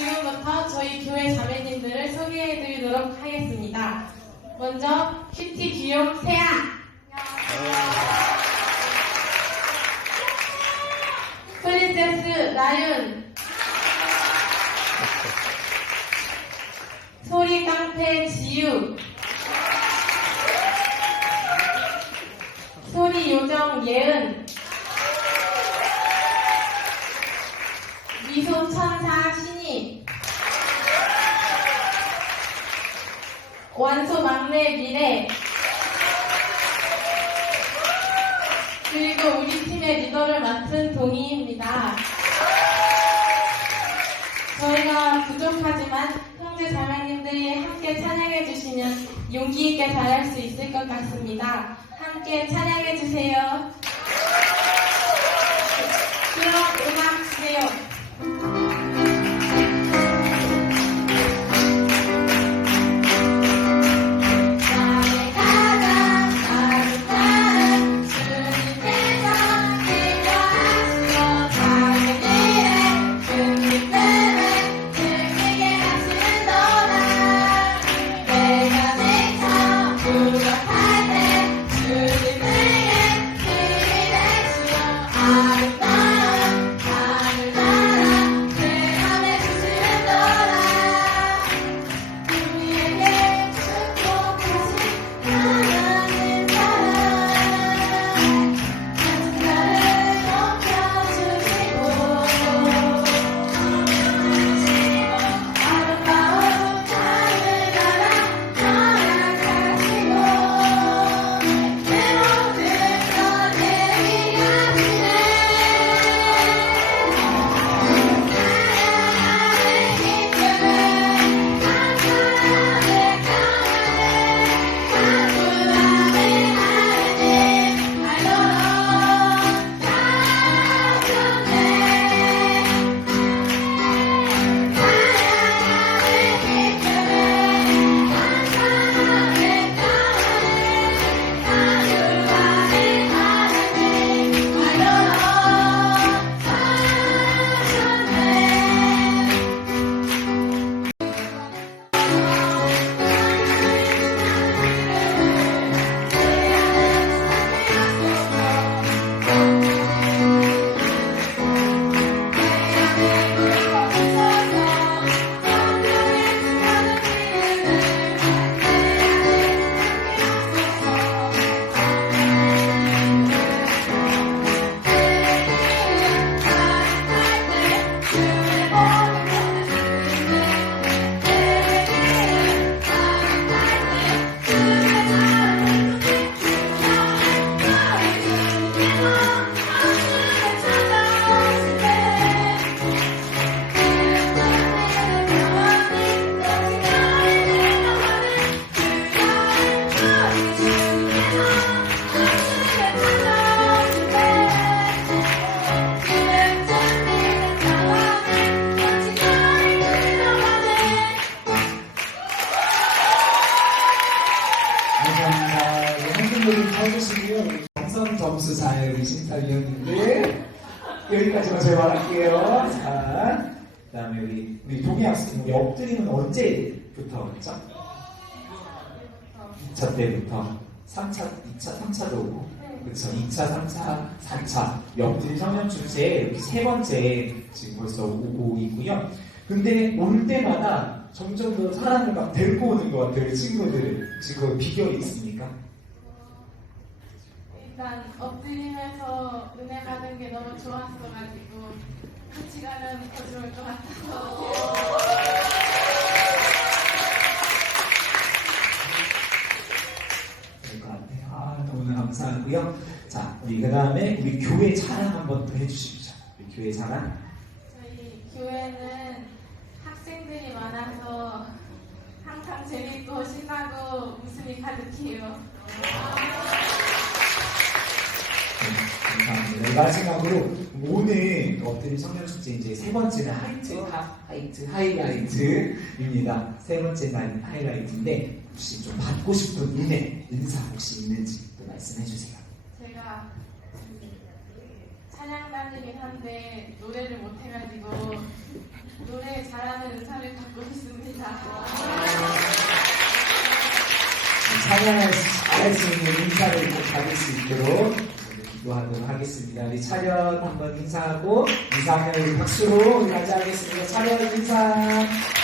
지금부터 저희 교회 자매님들을 소개해드리도록 하겠습니다. 먼저 큐티 귀염 세아 프린세스 나윤. 소리 깡패 지유 소리 요정 예은 미소 천사 신이 완소 막내 미래 그리고 우리 팀의 리더를 맡은 동희입니다. 저희가 부족하지만 형제 자매님들이 함께 찬양해 주시면 용기 있게 잘할 수 있을 것 같습니다. 함께 찬양해 주세요. 그럼 음악 주세요. 쳐주시고요. 우리 작성 점수사의 우리 심사위원님들 여기까지만 제가 말할게요. 자, 그다음에 우리 우리 동희 학생 우리 엎드림은 언제부터 했죠? 2차 때부터 3차, 2차, 3차도 오고 그렇죠. 2차, 3차, 4차 옆뒤 청년 축제 이렇게 세 번째 지금 벌써 오고 있고요. 근데 올 때마다 점점 더 사람을 막 데리고 오는 것 같아요. 친구들 지금 비결이 있습니까? 일단 엎드리면서 은혜 받은 게 너무 좋았어가지고 같이 가면 더 좋을 것 같아서 될것 같아요. 아, 너무나 감사하고요. 자, 우리 그 다음에 우리 교회 자랑 한번 더 해주시죠. 우리 교회 자랑. 저희 교회는 학생들이 많아서 항상 재밌고 신나고 웃음이 가득해요. 마지막으로 오늘 엎드린 청년축제 이제 세 번째는 하이트, 하, 하이트, 하이라이트입니다. 세 번째 날 하이라이트인데 혹시 좀 받고 싶은 은혜, 인사 혹시 있는지 또 말씀해 주세요. 제가 찬양단이긴 한데 노래를 못해가지고 노래 잘하는 은사를 받고 싶습니다. 찬양을 잘할 수 있는 인사를 꼭 받을 수 있도록 기도하도록 하겠습니다. 우리 차렷 한번 인사하고 인사하면 우리 박수로 우리 같이 하겠습니다. 차렷 인사.